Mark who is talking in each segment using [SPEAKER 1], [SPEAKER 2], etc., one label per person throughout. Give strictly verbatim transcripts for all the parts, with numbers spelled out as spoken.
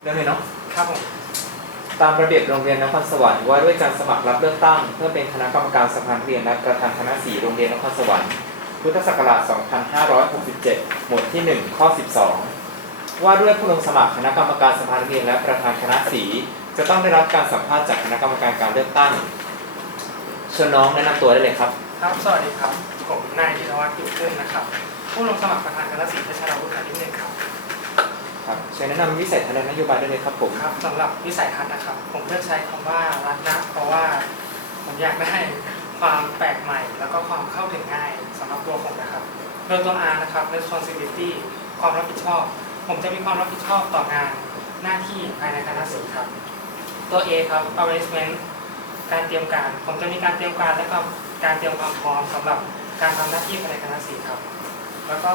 [SPEAKER 1] เรื่องเลยเนาะ
[SPEAKER 2] ครับผม
[SPEAKER 1] ตามระเบียบโรงเรียนนครสวรรค์ว่าด้วยการสมัครรับเลือกตั้งเพื่อเป็นคณะกรรมการสภานักเรียนและประธานคณะสีโรงเรียนนครสวรรค์พุทธศักราช สองพันห้าร้อยหกสิบเจ็ด หมวดที่ หนึ่ง ข้อ สิบสอง ว่าด้วยผู้ลงสมัครคณะกรรมการสภานักเรียนและประธานคณะสีจะต้องได้รับการสัมภาษณ์จากคณะกรรมการการเลือกตั้งเชิญน้องแนะนำตัวได้เลยครับ
[SPEAKER 2] ครับสวัสดีครับผมนายธีรวัฒน์อยู่ขึ้นนะครับผู้ลงสมัครประธานคณะสีพัชรวุฒินิดนึงครับ
[SPEAKER 1] ครับเชิญแนะนำวิสัยทัศน์และนโยบายได้เลยครับผม
[SPEAKER 2] ครับสำหรับวิสัยทัศน์นะครับผมเลือกใช้คำว่ารักนะเพราะว่าผมอยากได้ความแปลกใหม่แล้วก็ความเข้าถึงง่ายสำหรับตัวผมนะครับโดยตัว R นะครับ responsibility ความรับผิดชอบผมจะมีความรับผิดชอบต่องานหน้าที่ภายในคณะสีครับตัว A ครับ arrangement การเตรียมการผมจะมีการเตรียมการและก็การเตรียมความพร้อมสำหรับการทำหน้าที่ภายในคณะสีครับแล้วก็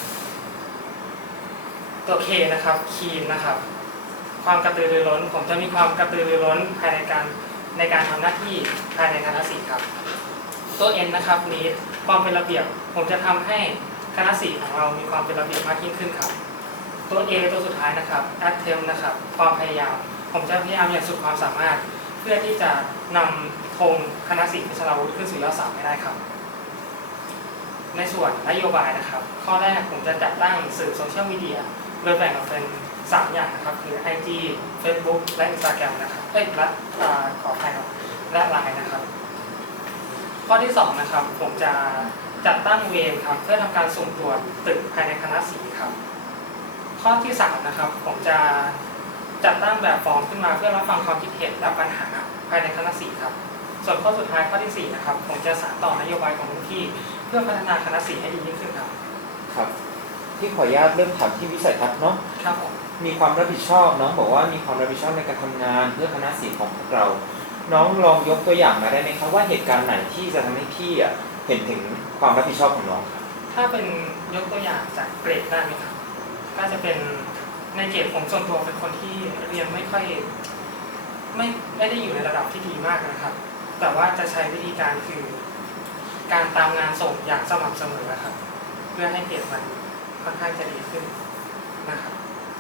[SPEAKER 2] ตัว K นะครับ Keen นะครับความกระตือรือร้นผมจะมีความกระตือรือร้นภายในการในการทำหน้าที่ภายในคณะสีครับตัว N นะครับ Need ความเป็นระเบียบผมจะทำให้คณะสีของเรามีความเป็นระเบียบมากยิ่งขึ้นครับตัว A ตัวสุดท้ายนะครับ Attempt นะครับความพยายามผมจะพยายามอย่างสุดความสามารถเพื่อที่จะนำธงคณะสีพัชรวุฒิขึ้นสู่ยอดเสาให้ได้ครับในส่วนนโยบายนะครับข้อแรกผมจะจัดตั้งสื่อโซเชียลมีเดียโดยแบ่งออกเป็นสามอย่างนะครับคือ ไอ จี Facebook และ Instagram นะครับเอ้ยและขออภัยครับและ ไลน์ นะครับข้อที่สองนะครับผมจะจัดตั้งเวรครับเพื่อทำการสุ่มตรวจตึกภายในคณะสีครับข้อที่สามนะครับผมจะจัดตั้งแบบฟอร์มขึ้นมาเพื่อรับฟังความคิดเห็นและปัญหาภายในคณะสีครับส่วนข้อสุดท้ายข้อที่สี่นะครับผมจะสานต่อนโยบายของพื้นที่เพื่อพัฒนาคณะสีให้ดียิ่งขึ้นครับ
[SPEAKER 1] ครับที่ขออนุญาตเริ่มถามที่วิสัยทัศน์เนาะ
[SPEAKER 2] ครับผม
[SPEAKER 1] มีความรับผิดชอบน้องบอกว่ามีความรับผิดชอบในการทำงานเพื่อคณะสีของพวกเราน้องลองยกตัวอย่างมาได้ไหมครับว่าเหตุการณ์ไหนที่จะทำให้พี่อ่ะเห็นถึงความรับผิดชอบของน้องครับ
[SPEAKER 2] ถ้าเป็นยกตัวอย่างจากเกรดได้ไหมครับก็จะเป็นในเกรดผมส่วนตัวเป็นคนที่เรียนไม่ค่อยไม่ไม่ได้อยู่ในระดับที่ดีมากนะครับแต่ว่าจะใช้วิธีการคือการตามงานส่งอย่างสม่ำเสมอครับเพื่อให้เกรดมันค่อนข้างจะดีขึ้นนะครับ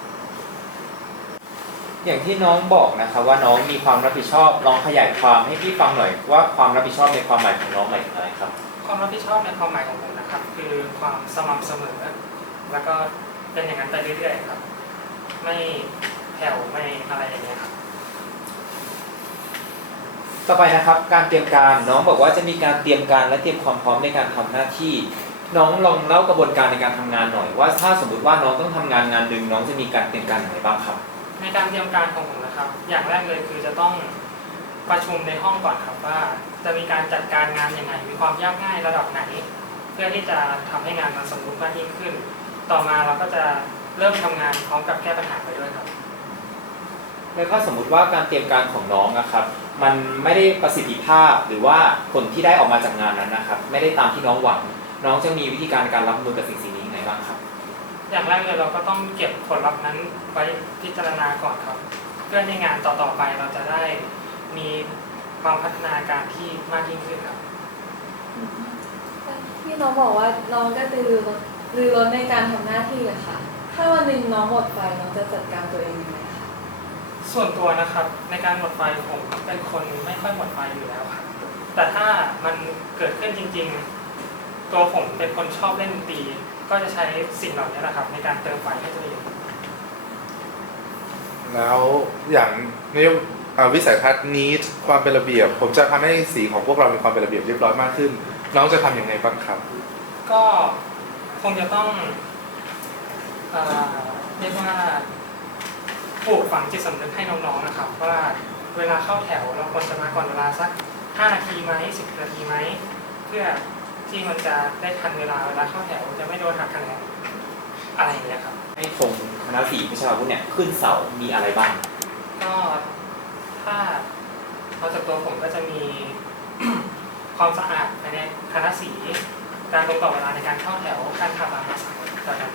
[SPEAKER 1] อย่างที่น้องบอกนะครับว่าน้องมีความรับผิดชอบลองขยายความให้พี่ฟังหน่อยว่าความรับผิดชอบในความหมายของน้องหมายถึงอะไรครับ
[SPEAKER 2] ความรับผิดชอบในความหมายของผมนะครับคือความสม่ำเสมอแล้วก็เป็นอย่างนั้นไปเรื่อยๆครับไม่แผ่วไม่อะไรอย่างเงี้ยครับ
[SPEAKER 1] ต่อไปนะครับการเตรียมการน้องบอกว่าจะมีการเตรียมการและเตรียมความพร้อมในการทำหน้าที่น้องลองเล่ากระบวนการในการทำงานหน่อยว่าถ้าสมมติว่าน้องต้องทำงานงานหนึ่งน้องจะมีการเตรียมการอย่างไรบ้างครับ
[SPEAKER 2] ในการเตรียมการของผมนะครับอย่างแรกเลยคือจะต้องประชุมในห้องก่อนครับว่าจะมีการจัดการงานยังไงมีความยากง่ายระดับไหนเพื่อที่จะทำให้งานมันสมบูรณ์มากยิ่งขึ้นต่อมาเราก็จะเริ่มทำงานพร้อมกับแก้ปัญหาไปด้วยครับ
[SPEAKER 1] แล้วถ้าสมมุติว่าการเตรียมการของน้องนะครับมันไม่ได้ประสิทธิภาพหรือว่าผลที่ได้ออกมาจากงานนั้นนะครับไม่ได้ตามที่น้องหวังน้องจะมีวิธีการการรับมือกับสิ่งสิ่งนี้ยังไงบ้างครับ
[SPEAKER 2] อย่างแรกเลยเราก็ต้องเก็บผลลัพธ์นั้นไว้พิจารณาก่อนครับเพื่อในงานต่อๆไปเราจะได้มีความพัฒนาการที่มากยิ่งขึ้นครับ
[SPEAKER 3] ที่น้องบอกว่าน้องก็ตือรือร้นในการทำหน้าที่อะค่ะถ้าวันหนึ่งน้องหมดไฟน้องจะจัดการตัวเองยังไงคะ
[SPEAKER 2] ส่วนตัวนะครับในการหมดไฟผมเป็นคนไม่ค่อยหมดไฟอยู่แล้วครับแต่ถ้ามันเกิดขึ้นจริงๆตัวผมเป็นคนชอบเล่นดนตรีก็จะใช้สิ่งเหล่านี้แหละครับในการเติมไฟให้ตัวเอง
[SPEAKER 4] แล้วอย่างนโยบายวิสัยทัศน์นี้ความเป็นระเบียบผมจะทำให้สีของพวกเรามีความเป็นระเบียบเรียบร้อยมากขึ้นน้องจะทำยังไงบ้างครับ
[SPEAKER 2] ก็คงจะต้องเอ่อเรียกว่าปลูกฝังจิตสำนึกให้น้องๆนะครับว่าเวลาเข้าแถวเราควรจะมาก่อนเวลาสักห้านาทีไหมสิบนาทีไหมเพื่อที่มันจะได้ทันเวลาเวลาเข้าแถวจะไม่โดนหักคะแนนอะไรอย่างเงี้ยครับ
[SPEAKER 1] ให้ธงคณะสีพัชรวุฒิเนี่ยขึ้นเสามีอะไรบ้าง
[SPEAKER 2] ก็ถ้าเอาจากตัวผมก็จะมี ความสะอาดภายในคณะสีการตรงต่อเวลาในการเข้าแถวการขับรถมาสายต่างๆ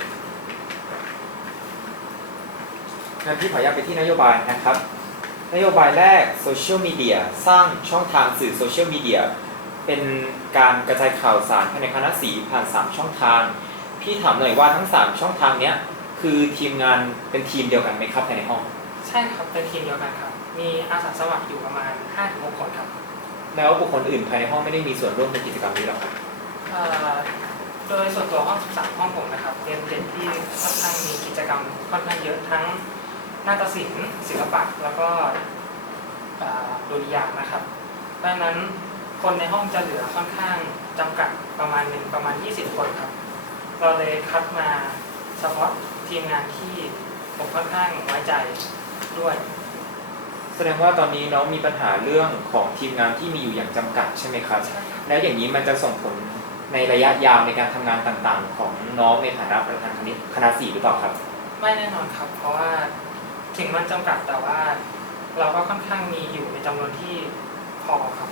[SPEAKER 1] งั้นที่ขออนุญาตไปที่นโยบายนะครับนโยบายแรกโซเชียลมีเดียสร้างช่องทางสื่อโซเชียลมีเดียเป็นการกระจายข่าวสารภายในคณะสีผ่านสามช่องทางพี่ถามหน่อยว่าทั้งสามช่องทางเนี้ยคือทีมงานเป็นทีมเดียวกันไหมครับภายในห้อง
[SPEAKER 2] ใช่ครับเป็นทีมเดียวกันครับมีอาสาสมัครอยู่ประมาณ ห้าถึงหก คนครับ
[SPEAKER 1] แล้วบุคคลอื่นภายในห้องไม่ได้มีส่วนร่วมในกิจกรรมนี้หรอครับ
[SPEAKER 2] เอ่อโดยส่วนตัวห้องสิบสามห้องผมนะครับเป็นเด็กที่ค่อนข้างมีกิจกรรมค่อนข้างเยอะทั้งนาฏศิลป์ศิลปะแล้วก็เอ่อดุริยางค์นะครับเพราะฉะนั้นคนในห้องจะเหลือค่อนข้างจำกัดประมาณหนึ่งประมาณยี่สิบคนครับเราเลยคัดมาเฉพาะทีมงานที่ผมค่อนข้างไว้ใจด้วย
[SPEAKER 1] แสดงว่าตอนนี้น้องมีปัญหาเรื่องของทีมงานที่มีอยู่อย่างจำกัดใช่ไหมครับ
[SPEAKER 2] ใช่ครับ
[SPEAKER 1] แล้วอย่างนี้มันจะส่งผลในระยะยาวในการทำงานต่างๆ ของน้องในฐานะประธานคณะคณะสี่หรือเปล่าครับ
[SPEAKER 2] ไม่แน่นอนครับ เพราะว่าถึงมันจำกัดแต่ว่าเราก็ค่อนข้างมีอยู่ในจำนวนที่พอครับ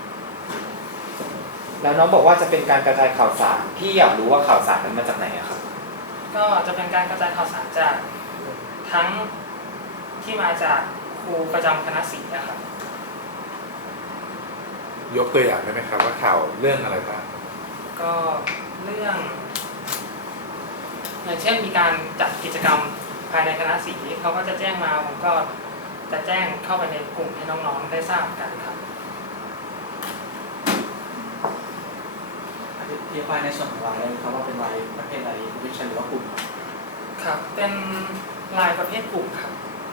[SPEAKER 1] แล้วน้องบอกว่าจะเป็นการกระจายข่าวสารพี่อยากรู้ว่าข่าวสารนั้นมาจากไหนอะครับ
[SPEAKER 2] ก็จะเป็นการกระจายข่าวสารจากทั้งที่มาจากครูประจำคณะศิลป์นะครับ
[SPEAKER 4] ยกตัวอย่างได้ไหมครับว่าข่าวเรื่องอะไรบ้าง
[SPEAKER 2] ก็เรื่องอย่างเช่นมีการจัดกิจกรรมภายในคณะศิลป์เขาก็จะแจ้งมาผมก็จะแจ้งเข้าไปในกลุ่มให้น้องๆได้ทราบกันครับ
[SPEAKER 5] อธิบายในส่วนของไลน์ได้ไหมครับว่าเป็นไลน์ประเภทอะไรวิชาหรือว่ากลุ่ม
[SPEAKER 2] ครับเป็นลายประเภทกลุ่มครับ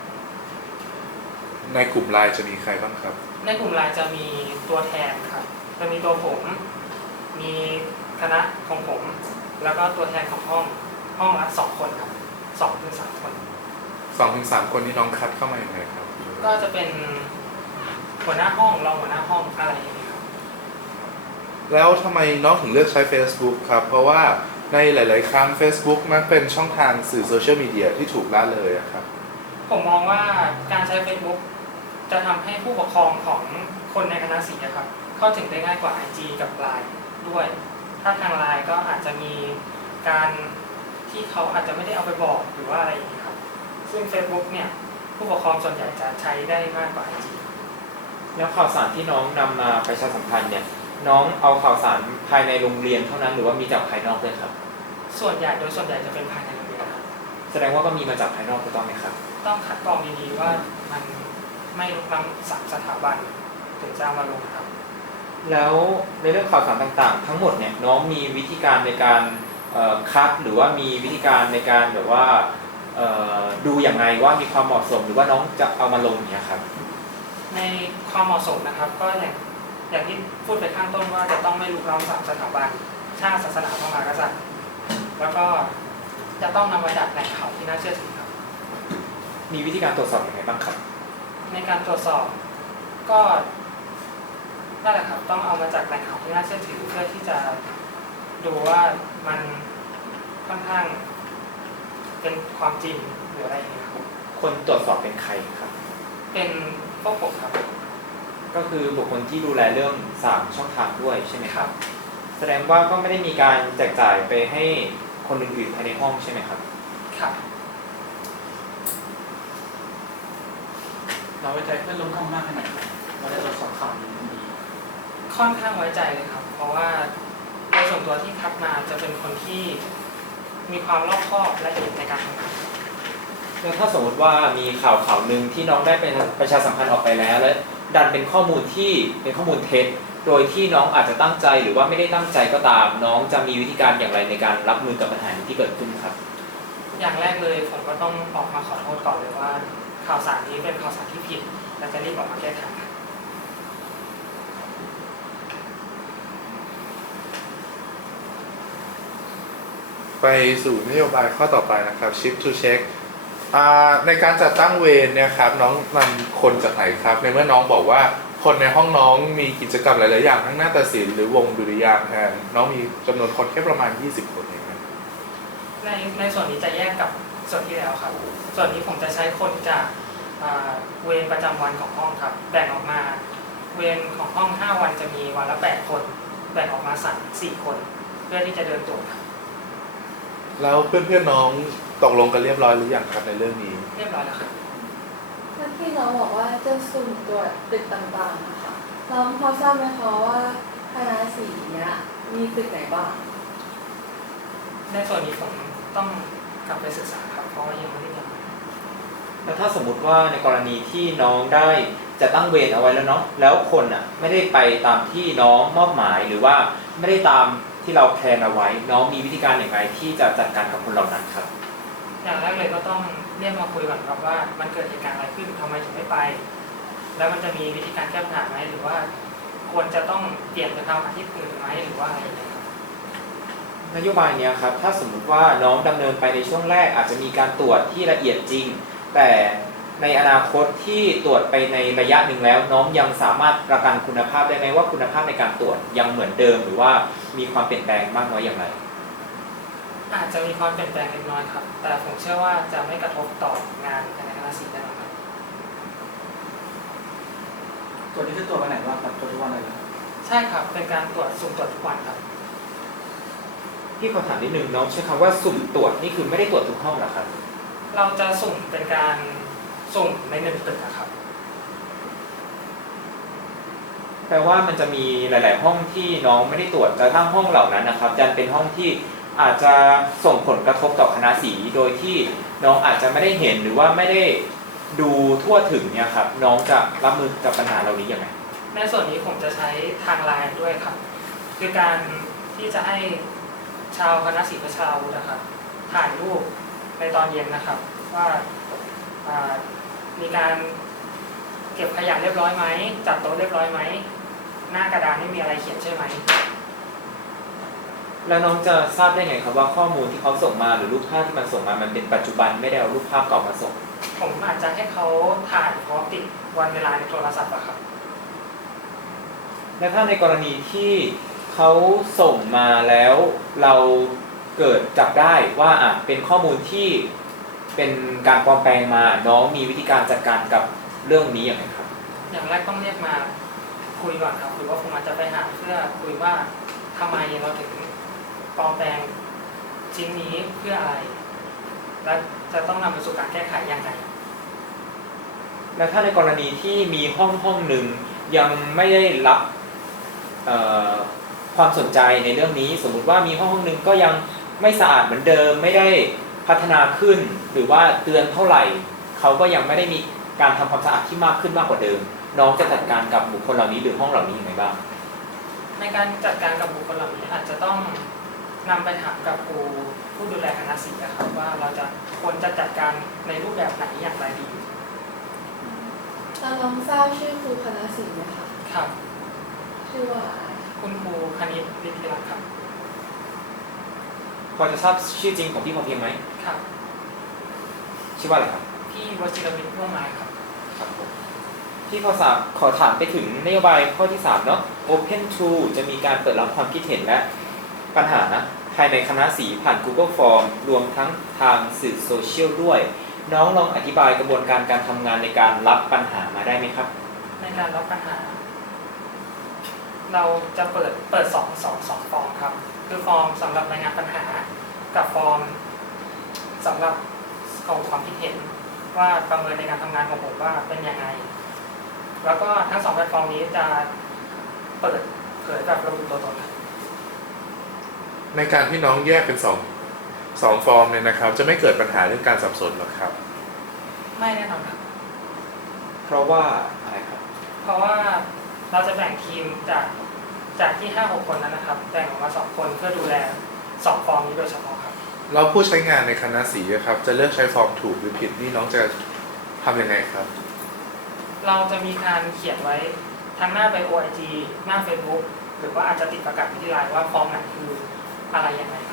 [SPEAKER 4] ในกลุ่มไลน์จะมีใครบ้างครับ
[SPEAKER 2] ในกลุ่มไลน์จะมีตัวแทนครับจะมีตัวผม มีคณะของผม แล้วก็ตัวแทนของห้องห้องละสองคนครับสองถึงสามคน
[SPEAKER 4] สองถึงสามคนที่น้องคัดเข้ามาอย่างไรครับ
[SPEAKER 2] ก็จะเป็นหัวหน้าห้องรองหัวหน้าห้องอะไรอย่างนี้ครับ
[SPEAKER 4] แล้วทำไมน้องถึงเลือกใช้ Facebook ครับ เพราะว่าในหลาย ๆ ครั้ง Facebook มันเป็นช่องทางสื่อโซเชียลมีเดียที่ถูกละเลยอะครับ
[SPEAKER 2] ผมมองว่าการใช้ Facebook จะทำให้ผู้ปกครองของคนในคณะศิลป์นะครับเข้าถึงได้ง่ายกว่า ไอ จี กับ ไลน์ ด้วย ถ้าทาง ไลน์ ก็อาจจะมีการที่เขาอาจจะไม่ได้เอาไปบอกหรือว่าอะไรอย่างนี้ครับซึ่ง Facebook เนี่ยผู้ปกครองส่วนใหญ่จะใช้ได้มากกว่า ไอ จี
[SPEAKER 1] แล้วข่าวสารที่น้องนำมาประชาสัมพันธ์เนี่ยน้องเอาข่าวสารภายในโรงเรียนเท่านั้นหรือว่ามีจากภายนอกด้วยครับ
[SPEAKER 2] ส่วนใหญ่โดยส่วนใหญ่จะเป็นภายในโรงเรียนครับ
[SPEAKER 1] แสดงว่าก็มีมาจากภายนอกถูกต้องไหมครับ
[SPEAKER 2] ต้องคัดกรองดีๆว่ามันไม่ลุกล้ำสามสถาบันถึงจะเอามาลงครับ
[SPEAKER 1] แล้วในเรื่องข่าวสารต่างๆ ทั้งหมดเนี่ยน้องมีวิธีการในการเอ่อคัดหรือว่ามีวิธีการในการแบบว่าเอ่อดูอย่างไรว่ามีความเหมาะสมหรือว่าน้องจะเอามาลงอย่างเงี้ยครับ
[SPEAKER 2] ในความเหมาะสมนะครับก็อย่างอย่างที่พูดไปข้างต้นว่าจะต้องไม่ลุกล้ำสามสถาบันชาติศาสนาพระมหากษัตริย์แล้วก็จะต้องนำมาจากแหล่งข่าวที่น่าเชื่อถือครับ
[SPEAKER 1] มีวิธีการตรวจสอบอย่างไรบ้างครับ
[SPEAKER 2] ในการตรวจสอบก็นั่นแหละครับต้องเอามาจากแหล่งข่าวที่น่าเชื่อถือเพื่อที่จะดูว่ามันค่อนข้างเป็นความจริงหรืออะไรอย่างเงี้ยครับ
[SPEAKER 1] คนตรวจสอบเป็นใครครับ
[SPEAKER 2] เป็นพวกผมครับ
[SPEAKER 1] ก็คือบุคคลที่ดูแลเรื่องสามช่องทางด้วยใช่ไหมค
[SPEAKER 2] ค
[SPEAKER 1] รั
[SPEAKER 2] รับ บ
[SPEAKER 1] แสดงว่าก็ไม่ได้มีการแจกจ่ายไปให้คนอื่นๆภายในห้องใช่ไหมครับ
[SPEAKER 2] ครับ
[SPEAKER 5] เราไว้ใจเพื่อนร่วมห้องมากขนาดไหนเราได้ตรวจสอบข่าวนี้ดี
[SPEAKER 2] ค่อนข้างไว้ใจเลยครับ เพราะว่าโดยส่วนตัวที่คัดมาจะเป็นคนที่มีความรอบคอบและละเอียดในการทำงาน
[SPEAKER 1] แล้วถ้าสมมติว่ามีข่าวข่าวหนึ่งที่น้องได้เป็นประชาสัมพันธ์ออกไปแล้ว และดันเป็นข้อมูลที่เป็นข้อมูลเท็จโดยที่น้องอาจจะตั้งใจหรือว่าไม่ได้ตั้งใจก็ตาม น้องจะมีวิธีการอย่างไรในการรับมือกับปัญหาที่เกิดขึ้นครับ
[SPEAKER 2] อย่างแรกเลยผมก็ต้องออกมาขอโทษก่อนเลยว่าข่าวสารนี้เป็นข่าวสารที่ผิดและจะรีบออกมาแก้ไขครับ
[SPEAKER 4] ไปสู่นโยบายข้อต่อไปนะครับ shift to check อ่าในการจัดตั้งเวรเนี่ยครับน้องนำคนจากไหนครับในเมื่อน้องบอกว่าคนในห้องน้องมีกิจกรรมหลาย ๆ อย่างทั้งนาฏศิลป์หรือวงดุริยางค์แทนน้องมีจำนวนคนแค่ประมาณยี่สิบคนเองนะ
[SPEAKER 2] ในในส่วนนี้จะแยกกับส่วนที่แล้วครับ ส่วนนี้ผมจะใช้คนจากอ่าเวรประจำวันของห้องครับ แบ่งออกมาเวรของห้องห้าวันจะมีวันละแปดคน แบ่งออกมาสามสี่คน เพื่อที่จะเดินตรวจครับ
[SPEAKER 4] แล้วเพื่อน ๆ น้องตกลงกันเรียบร้อยหรือยังครับในเรื่องนี้
[SPEAKER 2] เรียบร้อยแล้วครับ
[SPEAKER 3] ท่านที่น้องบอกว่าจะสุ่มตรวจตึกต่างๆนะคะน้องพอทราบไหมคะว่าคณะสีเนี้ยมีตึกไหนบ้าง
[SPEAKER 2] ในส่วนนี้ผมต้องกลับไปศึกษาครับ เพราะว่ายังไม่ได้ท
[SPEAKER 1] แล้วถ้าสมมุติว่าในกรณีที่น้องได้จะตั้งเวรเอาไว้แล้วเนาะแล้วคนอ่ะไม่ได้ไปตามที่น้องมอบหมายหรือว่าไม่ได้ตามที่เราแพลนเอาไว้ น้องมีวิธีการอย่างไรที่จะจัดการกับคนเหล่านั้นครับ
[SPEAKER 2] อย่างแรกเลยก็ต้องเรียกมาคุยก่อนครับว่ามันเกิดเหตุการณ์อะไรขึ้นทำไมถึงไม่ไป แล้วมันจะมีวิธีการแก้ปัญหาไหมหรือว่าควรจะต้องเปลี่ยนไปทำอาชีพอื่นไหมหรือว่าอะไรอย่างเงี้ยครับ
[SPEAKER 1] นโยบายเนี้ยครับถ้าสมมุติว่าน้องดำเนินไปในช่วงแรกอาจจะมีการตรวจที่ละเอียดจริง แต่ในอนาคตที่ตรวจไปในระยะหนึ่งแล้ว น้องยังสามารถประกันคุณภาพได้ไหมว่าคุณภาพในการตรวจยังเหมือนเดิม หรือว่ามีความเปลี่ยนแปลงมากน้อยอย่างไร
[SPEAKER 2] อาจจะมีความเปลี่ยนแปลงเล็กน้อยครับ แต่ผมเชื่อว่าจะไม่กระทบต่องานภายในคณะศิลป์แน่นอนครับ
[SPEAKER 5] ตัวนี้คือตัววันไหนบ้างครับตัวทุกวันเลยครับ
[SPEAKER 2] ใช่ครับเป็นการตรวจสุ่มตรวจทุกวันครับ
[SPEAKER 1] พี่ขอถามนิดนึงน้องใช้คำว่าสุ่มตรวจนี่คือไม่ได้ตรวจทุกห้องเหรอครับ
[SPEAKER 2] เราจะสุ่มเป็นการสุ่มในหนึ่งตึกนะครับ
[SPEAKER 1] แปลว่ามันจะมีหลาย ๆ ห้องที่น้องไม่ได้ตรวจแต่ทั้งห้องเหล่านั้นนะครับจะเป็นห้องที่อาจจะส่งผลกระทบต่อคณะศิลป์โดยที่น้องอาจจะไม่ได้เห็นหรือว่าไม่ได้ดูทั่วถึงเนี่ยครับน้องจะรับมือกับปัญหาเหล่านี้ยังไง
[SPEAKER 2] ในส่วนนี้ผมจะใช้ทางไลน์ด้วยครับ คือการที่จะให้ชาวคณะศิลป์และชาววุฒินะครับถ่ายรูปในตอนเย็นนะครับ ว่าอ่ามีการเก็บขยะเรียบร้อยไหมจัดโต๊ะเรียบร้อยไหมหน้ากระดานไม่มีอะไรเขียนใช่ไหม
[SPEAKER 1] แล้วน้องจะทราบได้ไงครับว่าข้อมูลที่เขาส่งมาหรือรูปภาพที่มันส่งมามันเป็นปัจจุบันไม่ได้เอารูปภาพเก่ามาส่ง
[SPEAKER 2] ผมอาจจะให้เขาถ่ายพร้อมติดวันเวลาในโทรศัพท์อะครับ
[SPEAKER 1] และถ้าในกรณีที่เขาส่งมาแล้วเราเกิดจับได้ว่าอ่ะเป็นข้อมูลที่เป็นการปลอมแปลงมาน้องมีวิธีการจัดการกับเรื่องนี้อย่างไรครับ
[SPEAKER 2] อย่างแรกต้องเรียกมาคุยก่อนครับหรือว่าผมอาจจะไปหาเพื่อคุยว่าทำไมเราถึงปลอมแปลงชิ้นนี้เพื่ออะไร และจะต้องนำไปสู่การแก้ไขยังไง
[SPEAKER 1] และถ้าในกรณีที่มีห้องห้องหนึ่งยังไม่ได้รับเอ่อความสนใจในเรื่องนี้ สมมุติว่ามีห้องห้องหนึ่งก็ยังไม่สะอาดเหมือนเดิมไม่ได้พัฒนาขึ้น หรือว่าเตือนเท่าไหร่เขาก็ยังไม่ได้มีการทำความสะอาดที่มากขึ้นมากกว่าเดิม น้องจะจัดการกับบุคคลเหล่านี้หรือห้องเหล่านี้ยังไงบ้าง
[SPEAKER 2] ในการจัดการกับบุคคลเหล่านี้อาจจะต้องนำไปถามกับครูผู้ดูแลคณะศิลป์นะครับว่าเราจะควรจะจัดการในรูปแบบไหนอย่างไรดี
[SPEAKER 3] เราลองทราบชื่อครูคณะศิลป์ไหมคะ
[SPEAKER 2] ครับ
[SPEAKER 3] ชื่อว่าอะไร
[SPEAKER 2] คุณครูคณิตวิทยาครับ
[SPEAKER 1] พอจะทราบชื่อจริงของพี่พอเพียงไหม
[SPEAKER 2] ครับ
[SPEAKER 1] ชื่อว่าอะไรครับ
[SPEAKER 2] พี่วชิรวิทย์ม่วงไม้ครับ
[SPEAKER 1] ครับผมพี่ขอสามขอถามไปถึงนโยบายข้อที่สามเนาะ Open to จะมีการเปิดรับความคิดเห็นและปัญหานะภายในคณะศิลป์ผ่าน Google Form รวมทั้งทางสื่อโซเชียลด้วย น้องลองอธิบายกระบวนการการทำงานในการรับปัญหามาได้ไหมครับ
[SPEAKER 2] ในการรับปัญหา เราจะเปิดเปิดสองสองสองฟอร์มครับ คือฟอร์มสำหรับรายงานปัญหา กับฟอร์มสำหรับของความคิดเห็นว่าประเมินในการทำงานของผมว่าเป็นยังไง แล้วก็ทั้งสองแพลตฟอร์มนี้จะเปิดเผยแบบระบุตัวตนครับ
[SPEAKER 4] ในการที่น้องแยกเป็นสองสองฟอร์มเนี่ยนะครับ จะไม่เกิดปัญหาเรื่องการสับสนหรอกครับ
[SPEAKER 2] ไม่แน่นอนครับ
[SPEAKER 1] เพราะว่าอะไรครับ
[SPEAKER 2] เพราะว่าเราจะแบ่งทีมจากจากที่ห้าหกคนนั้นนะครับแบ่งออกมาสองคนเพื่อดูแลสองฟอร์มนี้โดยเฉพาะครับ
[SPEAKER 4] เราผู้ใช้งานในคณะศิลป์ครับจะเลือกใช้ฟอร์มถูกหรือผิดนี่น้องจะทำยังไงครับ
[SPEAKER 2] เราจะมีการเขียนไว้ทั้งหน้าไบโอ ไอ จี หน้า Facebook หรือว่าอาจจะติดประกาศไว้ที่ไลน์ว่าฟอร์มไหนคืออะไรยังไงครับ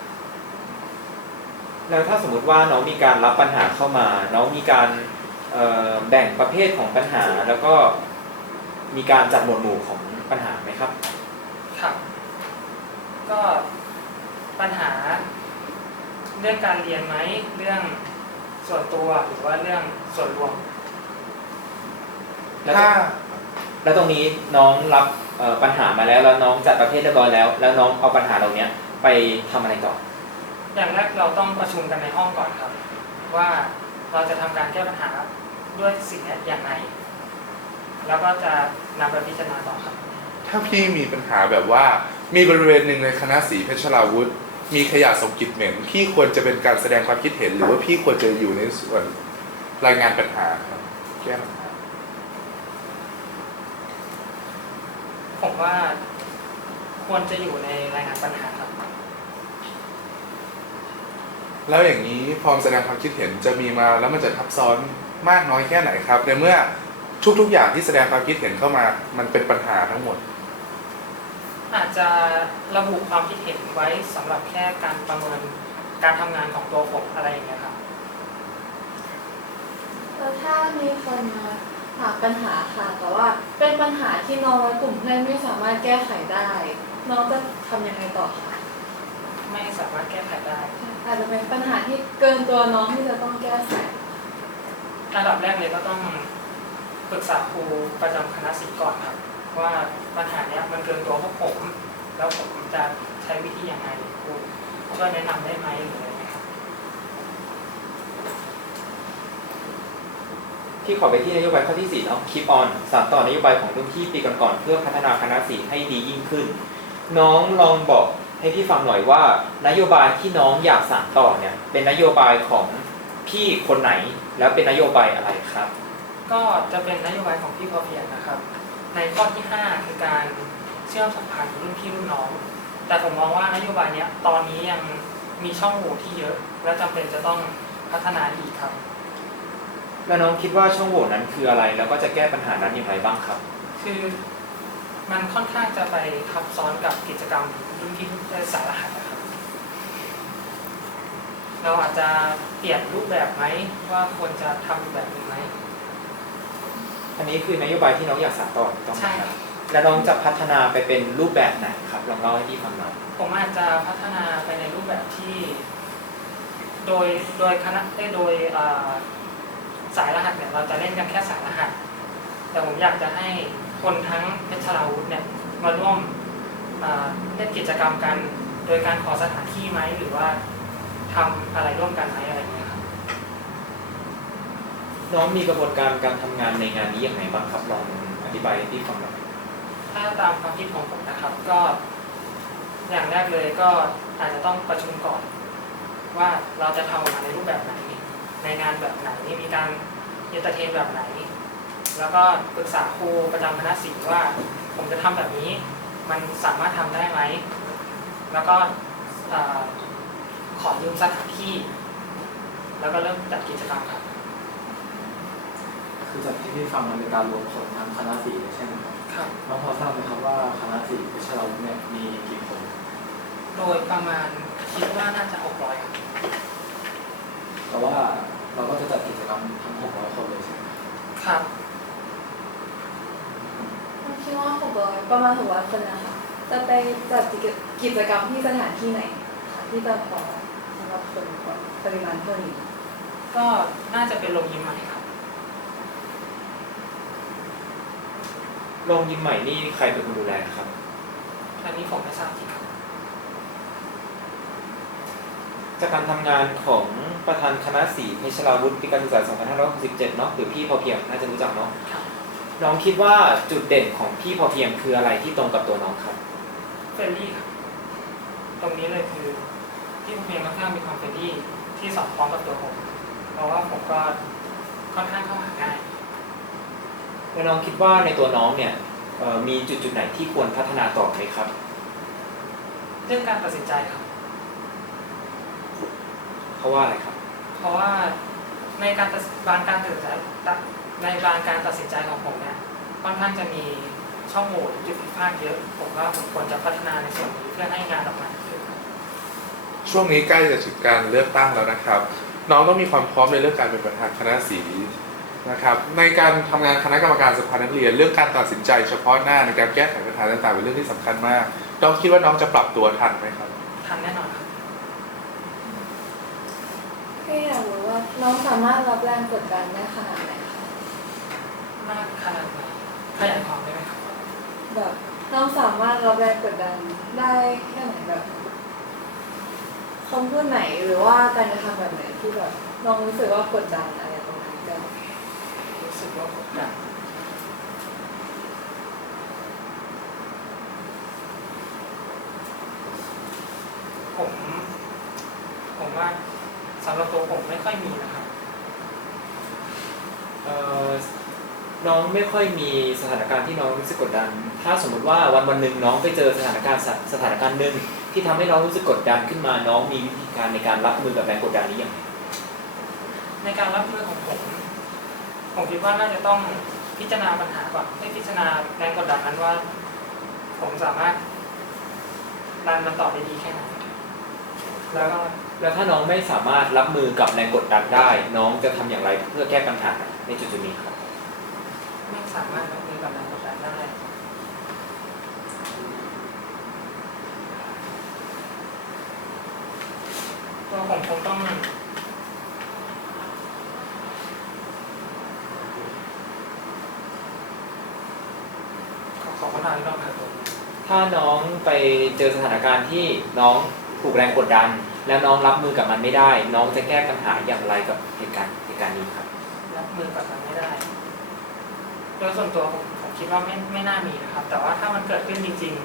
[SPEAKER 1] แล้วถ้าสมมุติว่าน้องมีการรับปัญหาเข้ามา น้องมีการเอ่อแบ่งประเภทของปัญหา แล้วก็มีการจัดหมวดหมู่ของปัญหาไหมครับ
[SPEAKER 2] ครับ ก็ปัญหา เรื่องการเรียนไหมเรื่องส่วนตัวหรือว่าเรื่องส่วนรวม
[SPEAKER 1] แล้ว
[SPEAKER 4] ถ้า
[SPEAKER 1] แล้วตรงนี้น้องรับเอ่อปัญหามาแล้วแล้วน้องจัดประเภทเรียบร้อยแล้ว แล้วน้องเอาปัญหาเหล่านี้ไปทำอะไรต่อ
[SPEAKER 2] อย่างแรกเราต้องประชุมกันในห้องก่อนครับ ว่าเราจะทำการแก้ปัญหาด้วยสิ่งนี้อย่างไรแล้วก็จะนำไปพิจารณาต่อครับ
[SPEAKER 4] ถ้าพี่มีปัญหาแบบว่ามีบริเวณหนึ่งในคณะศิลป์เพชรราวุธ มีขยะส่งกลิ่นเหม็นพี่ควรจะเป็นการแสดงความคิดเห็น หรือว่าพี่ควรจะอยู่ในส่วนรายงานปัญหาครับแก้ปัญหา
[SPEAKER 2] ผมว่าควรจะอยู่ในรายงานปัญหาครับ
[SPEAKER 4] แล้วอย่างนี้ฟอร์มแสดงความคิดเห็นจะมีมาแล้วมันจะทับซ้อนมากน้อยแค่ไหนครับในเมื่อทุกๆอย่างที่แสดงความคิดเห็นเข้ามามันเป็นปัญหาทั้งหมด
[SPEAKER 2] อาจจะระบุความคิดเห็นไว้สำหรับแค่การประเมินการทำงานของตัวผมอะไรอย่างเงี้ยครับ
[SPEAKER 3] แล้วถ้ามีคนมาถามปัญหาค่ะ แต่ว่าเป็นปัญหาที่น้องและกลุ่มเพื่อนไม่สามารถแก้ไขได้ น้องจะทำยังไงต่อคะ
[SPEAKER 2] ไม่สามารถแก้ไขได้
[SPEAKER 3] อาจจะเป็นปัญหาที่เกินตัวน้องที่จะต้องแก้ไข
[SPEAKER 2] ระดับแรกเลยก็ต้องปรึกษาครูประจำคณะศิลป์ก่อนครับว่าปัญหาเนี้ยมันเกินตัวพวกผม แล้วผมจะใช้วิธียังไงครูช่วยแนะนำได้ไหมหรืออะไรไหมครับ
[SPEAKER 1] ที่ขอไปที่นโยบายข้อที่สี่เนาะ Keep on สานต่อนโยบายของรุ่นพี่ปีก่อนๆเพื่อพัฒนาคณะศิลป์ให้ดียิ่งขึ้น น้องลองบอกให้พี่ฟังหน่อยว่านโยบายที่น้องอยากสานต่อเนี่ยเป็นนโยบายของพี่คนไหนแล้วเป็นนโยบายอะไรครับ
[SPEAKER 2] ก็จะเป็นนโยบายของพี่พอเพียงนะครับ ในข้อที่ห้าคือการเชื่อมสัมพันธ์รุ่นพี่รุ่นน้อง แต่ผมมองว่านโยบายเนี้ยตอนนี้ยังมีช่องโหว่ที่เยอะ และจำเป็นจะต้องพัฒนาอีกครับ
[SPEAKER 1] แล้วน้องคิดว่าช่องโหว่นั้นคืออะไร แล้วก็จะแก้ปัญหานั้นอย่างไรบ้างครับ
[SPEAKER 2] คือมันค่อนข้างจะไปทับซ้อนกับกิจกรรมรุ่นพี่รุ่นสายรหัสนะครับ เราอาจจะเปลี่ยนรูปแบบไหมว่าควรจะทำแบบนี้ไหม
[SPEAKER 1] อันนี้คือนโยบายที่น้องอยากสานต่อถูกต้องไหม
[SPEAKER 2] ใช่
[SPEAKER 1] ครับแล้วน้องจะพัฒนาไปเป็นรูปแบบไหนครับลองเล่าให้พี่ฟังหน่อย
[SPEAKER 2] ผมอาจจะพัฒนาไปในรูปแบบที่ โดยโดยคณะเอ้ยโดยอ่าสายรหัสเนี่ยเราจะเล่นกันแค่สายรหัส แต่ผมอยากจะให้คนทั้งเพชรราวุธเนี่ยมาร่วมอ่าเล่นกิจกรรมกัน โดยการขอสถานที่ไหมหรือว่าทำอะไรร่วมกันไหมอะไรอย่างเงี้ยครับ
[SPEAKER 1] น้องมีกระบวนการการทำงานในงานนี้อย่างไรบ้างครับลองอธิบายให้พี่ฟังหน่อย
[SPEAKER 2] ถ้าตามความคิดของผมนะครับ ก็อย่างแรกเลยก็อาจจะต้องประชุมก่อน ว่าเราจะทำออกมาในรูปแบบไหน ในงานแบบไหนมีการเอนเตอร์เทนแบบไหน แล้วก็ปรึกษาครูประจำคณะศิลป์ว่าผมจะทำแบบนี้มันสามารถทำได้ไหมแล้วก็อ่าขอยืมสถานที่ แล้วก็เริ่มจัดกิจกรรมครับ
[SPEAKER 5] คือจากที่พี่ฟังมันเป็นการรวมผลทางคณะศิลป์ใช่ไหมครับ
[SPEAKER 2] ครับ
[SPEAKER 5] น้องพอทราบไหมครับว่าคณะศิลป์วิชาเราเนี่ยมีกี่คน
[SPEAKER 2] โดยประมาณคิดว่าน่าจะหกร้อยครับ
[SPEAKER 5] แต่ว่าเราก็จะจัดกิจกรรมทั้งหกร้อยคนเลยใช่ไหม
[SPEAKER 2] ครับ
[SPEAKER 3] ผมคิดว่าหกร้อยประมาณหกร้อยคนนะคะจะไปจัดกิจกรรมที่สถานที่ไหนคะที่จะพอสำหรับคนปริมาณเท่านี้
[SPEAKER 2] ก็น่าจะเป็นโรงยิมใหม่ครับ
[SPEAKER 1] โรงยิมใหม่นี่ใครเป็นคนดูแลครับ
[SPEAKER 2] อันนี้ผมไม่ทราบจริงครับ
[SPEAKER 1] จากการทำงานของประธานคณะศิลป์เพชรราวุธปีการศึกษา สองพันห้าร้อยหกสิบเจ็ด เนาะหรือพี่พอเพียงน่าจะรู้จักเนาะ
[SPEAKER 2] ครับ
[SPEAKER 1] น้องคิดว่าจุดเด่นของพี่พอเพียงคืออะไรที่ตรงกับตัวน้องครับ
[SPEAKER 2] เฟรนลี่ครับ ตรงนี้เลยคือที่ผมเพียงค่อนข้างมีความเฟรนลี่ที่สอดคล้องกับตัวผม เพราะว่าผมก็ค่อนข้างเข้าหาง่าย
[SPEAKER 1] แล้วน้องคิดว่าในตัวน้องเนี่ยเอ่อมีจุดจุดๆไหนที่ควรพัฒนาต่อไหมครับ
[SPEAKER 2] เรื่องการตัดสินใจครับ
[SPEAKER 1] เพราะว่าอะไรครับ
[SPEAKER 2] เพราะว่าในการตัดบางการตัดสินใจตัดในบางการตัดสินใจของผมเนี่ยค่อนข้างจะมีช่องโหว่จุดผิดพลาดเยอะ ผมว่าผมควรจะพัฒนาในส่วนนี้เพื่อให้งานออกมาดีขึ้นครับ
[SPEAKER 4] ช่วงนี้ใกล้จะถึงการเลือกตั้งแล้วนะครับ น้องต้องมีความพร้อมในเรื่องการเป็นประธานคณะศิลป์นะครับในการทำงานคณะกรรมการสภานักเรียนเรื่องการตัดสินใจเฉพาะหน้าในการแก้ไขปัญหาต่างๆเป็นเรื่องที่สำคัญมากน้องคิดว่าน้องจะปรับตัวทันไหมครับ
[SPEAKER 2] ทันแน่นอนครับ
[SPEAKER 3] แค่อยากรู้ว่าน้องสามารถรับแรงกดดันได้ขนาดไหนคะ
[SPEAKER 2] มากขนาดไหนขยายความได้ไหมครับ
[SPEAKER 3] แบบน้องสามารถรับแรงกดดันได้แค่ไหนแบบคำพูดไหนหรือว่าการกระทำแบบไหนที่แบบน้องรู้สึกว่ากดดันอะไรตรงนั้นกัน
[SPEAKER 2] รู้สึกว่ากดดันผม ผมว่าสำหรับตัวผมไม่ค่อยมีนะครับ
[SPEAKER 1] อ่อน้องไม่ค่อยมีสถานการณ์ที่น้องรู้สึกกดดัน ถ้าสมมติว่าวันวันหนึ่งน้องไปเจอสถานการณ์สสถานการณ์หนึ่งที่ทำให้น้องรู้สึกกดดันขึ้นมาน้องมีวิธีการในการรับมือกับแรงกดดันนี้อย่างไร
[SPEAKER 2] ในการรับมือของผม ผมคิดว่าน่าจะต้องพิจารณาปัญหาก่อนให้พิจารณาแรงกดดันนั้นว่า ผมสามารถดันมันต่อได้ดีแค่ไหนแล้วก็
[SPEAKER 1] แล้วถ้าน้องไม่สามารถรับมือกับแรงกดดันได้ น้องจะทำอย่างไรเพื่อแก้ปัญหาในจุดๆนี้ครับ
[SPEAKER 2] ไม่สามารถรับมือกับแรงกดดันได้ตัวผมคงต้องขอขอคำถามอีกรอบครับผม
[SPEAKER 1] ถ้าน้องไปเจอสถานการณ์ที่น้องถูกแรงกดดัน แล้วน้องรับมือกับมันไม่ได้ น้องจะแก้ปัญหาอย่างไรกับเหตุการณ์เหตุการณ์นี้ครับ
[SPEAKER 2] รับมือกับมันไม่ได้ โดยส่วนตัวผมผมคิดว่าไม่ไม่น่ามีนะครับ แต่ว่าถ้ามันเกิดขึ้นจริง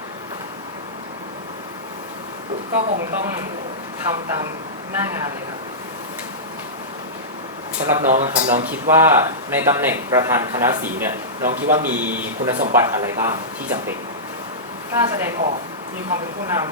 [SPEAKER 2] ๆ ก็คงต้องทำตามหน้างานเลยครับ
[SPEAKER 1] สำหรับน้องนะครับน้องคิดว่าในตำแหน่งประธานคณะสีเนี่ยน้องคิดว่ามีคุณสมบัติอะไรบ้างที่จำเป็น
[SPEAKER 2] กล้าแสดงออก มีความเป็นผู้นำ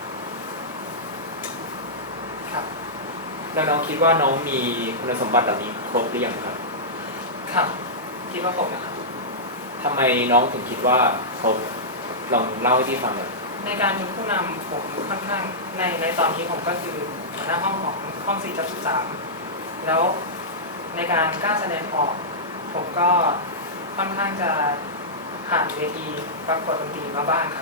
[SPEAKER 2] ครับ
[SPEAKER 1] แล้วน้องคิดว่าน้องมีคุณสมบัติเหล่านี้ครบหรือยังครับ
[SPEAKER 2] ครับ คิดว่าผมนะครับ
[SPEAKER 1] ทำไมน้องถึงคิดว่าครบลองเล่าให้พี่ฟังหน่อย
[SPEAKER 2] ในการเป็นผู้นำผมค่อนข้างในในตอนนี้ผมก็คือหัวหน้าห้องของห้องสี่ทับสิบสามแล้วในการกล้าแสดงออก ผมก็ค่อนข้างจะผ่านเวทีประกวดดนตรีมาบ้างครับ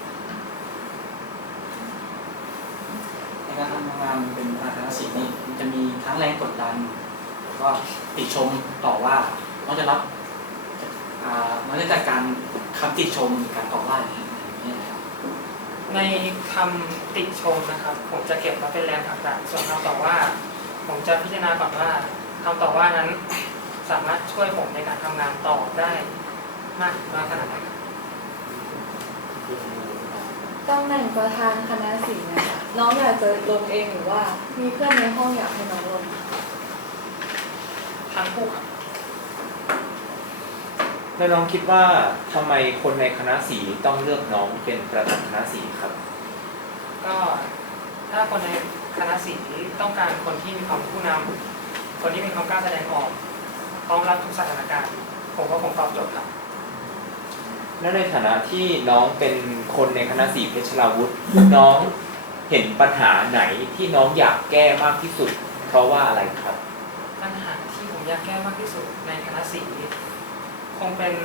[SPEAKER 5] ในการทำงานเป็นประธานคณะศิลป์นี่มันจะมีทั้งแรงกดดันแล้วก็ติชมต่อว่าน้องจะรับอ่าน้องจะจัดการคำติชมการต่อว่าอย่างนี้นะครับ
[SPEAKER 2] ในคำติชมนะครับ ผมจะเก็บมาเป็นแรงผลักดันส่วนคำต่อว่า ผมจะพิจารณาก่อนว่าคำต่อว่านั้นสามารถช่วยผมในการทำงานต่อได้มากน้อยขนาดไหนครับ
[SPEAKER 3] ตำแหน่งประธานคณะศิลป์เนี่ยค่ะน้องอยากจะลงเองหรือว่ามีเพื่อนในห้องอยากให้น้องลง
[SPEAKER 2] ทั้งคู่ครับ
[SPEAKER 1] แล้วน้องคิดว่าทำไมคนในคณะสีต้องเลือกน้องเป็นประธานคณะสีครับ
[SPEAKER 2] ก็ถ้าคนในคณะศิลป์ต้องการคนที่มีความผู้นำคนที่มีความกล้าแสดงออกพร้อมรับทุกสถานการณ์ผมว่าผมตอบโจทย์ครับ
[SPEAKER 1] แล้วในฐานะที่น้องเป็นคนในคณะสีเพชรราวุธน้องเห็นปัญหาไหนที่น้องอยากแก้มากที่สุด เพราะว่าอะไรครับ
[SPEAKER 2] ปัญหาที่ผมอยากแก้มากที่สุดในคณะศิลป์คงเป็น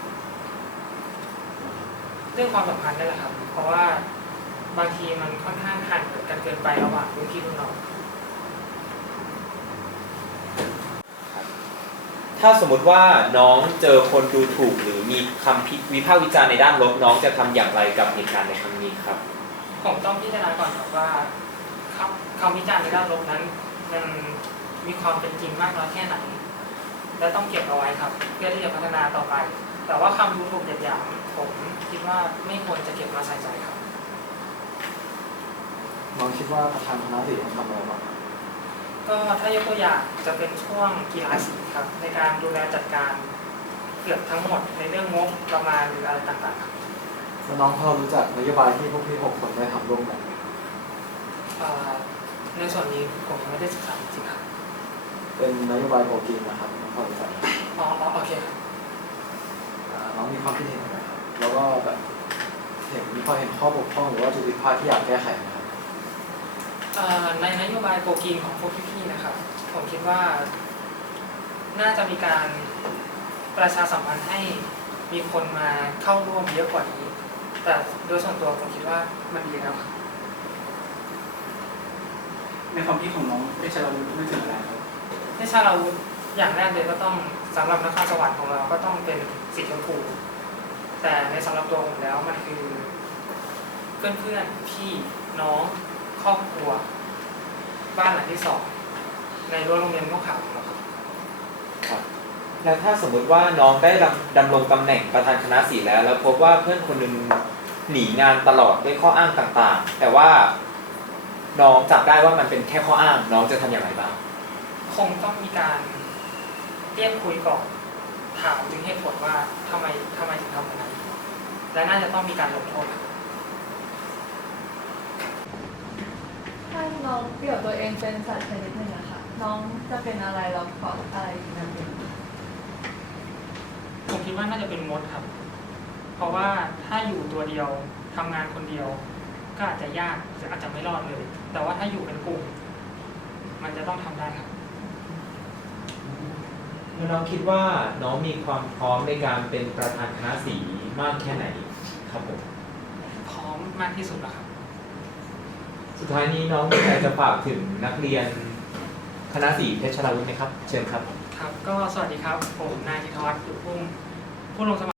[SPEAKER 2] เรื่องความสัมพันธ์นี่แหละครับ เพราะว่าบางทีมันค่อนข้างห่างเหินกันเกินไประหว่างรุ่นพี่รุ่นน้อง
[SPEAKER 1] ถ้าสมมติว่าน้องเจอคนดูถูกหรือมีคำวิพากษ์วิจารณ์ในด้านลบน้องจะทำอย่างไรกับเหตุการณ์ในครั้งนี้ครับ
[SPEAKER 2] ผมต้องพิจารณาก่อนครับว่าคำคำวิจารณ์ในด้านลบนั้นมันมีความเป็นจริงมากน้อยแค่ไหน และต้องเก็บเอาไว้ครับ เพื่อที่จะพัฒนาต่อไป แต่ว่าคำดูถูกหยาบๆผมคิดว่าไม่ควรจะเก็บมาใส่ใจครับ
[SPEAKER 5] น้องคิดว่าประธานคณะศิลป์ต้องทำอะไรบ้างครับ
[SPEAKER 2] ก็ถ้ายกตัวอย่างจะเป็นช่วงกีฬาสีครับ ในการดูแลจัดการเกือบทั้งหมดในเรื่องงบประมาณหรืออะไรต่างๆครับ
[SPEAKER 5] แล้วน้องพอรู้จักนโยบายที่พวกพี่หกคนได้ทำร่วมกันไหม
[SPEAKER 2] เอ่อในส่วนนี้ผมยังไม่ได้ศึกษาจริงๆครับ
[SPEAKER 5] เป็นนโยบายโปรกินนะครับน้องพอรู้จักไหม
[SPEAKER 2] อ๋ออ๋อโอเคครับ
[SPEAKER 5] อ่าน้องมีความคิดเห็นยังไงครับแล้วก็แบบเห็นมีพอเห็นข้อบกพร่องหรือว่าจุดผิดพลาดที่อยากแก้ไขไหมครับ
[SPEAKER 2] เอ่อในนโยบายโกกีนของพวกพี่ๆนะครับ ผมคิดว่า น่าจะมีการประชาสัมพันธ์ให้มีคนมาเข้าร่วมเยอะกว่านี้ แต่โดยส่วนตัวผมคิดว่ามันดีแล้วครับ
[SPEAKER 6] ในความคิดของน้องเพชรราวุธนึกถึงอะไรครับ
[SPEAKER 2] ในชาเราอย่างแรกเลยก็ต้องสำหรับนครสวรรค์ของเราก็ต้องเป็นสีชมพู แต่ในสำหรับตัวผมแล้วมันคือเพื่อนๆพี่น้องครอบครัว บ้านหลังที่สองในรั้วโรงเรียนม่วงขาวของเราครับ
[SPEAKER 1] ครับ แล้วถ้าสมมุติว่าน้องได้ดำดำรงตำแหน่งประธานคณะสีแล้ว แล้วพบว่าเพื่อนคนหนึ่งหนีงานตลอดด้วยข้ออ้างต่างๆ แต่ว่าน้องจับได้ว่ามันเป็นแค่ข้ออ้าง น้องจะทำอย่างไรบ้าง
[SPEAKER 2] คงต้องมีการเรียกคุยก่อนถามถึงเหตุผลว่าทำไมทำไมถึงทำอย่างนั้นและน่าจะต้องมีการลงโทษครับ
[SPEAKER 3] ถ้าน้องเปรียบตัวเองเป็นสัตว์ชนิดหนึ่งอะค่ะ น้องจะเป็นอะไรเราขออะไรอีกนะเป็น
[SPEAKER 2] ผมคิดว่าน่าจะเป็นมดครับ เพราะว่าถ้าอยู่ตัวเดียวทำงานคนเดียว ก็อาจจะยากหรืออาจจะไม่รอดเลย แต่ว่าถ้าอยู่เป็นกลุ่ม มันจะต้องทำได้ครับ
[SPEAKER 1] แล้วน้องคิดว่าน้องมีความพร้อมในการเป็นประธานคณะสีมากแค่ไหนครับผม
[SPEAKER 2] พร้อมมากที่สุดแล้วครับ
[SPEAKER 1] สุดท้ายนี้น้องมีอะไรจะฝากถึงนักเรียนคณะสีเพชรราวุธไหมครับ เชิญครับ
[SPEAKER 2] ครับ ก็สวัสดีครับ ผมนายธิทวัฒน์อยู่พุ่มผู้ลงสมัคร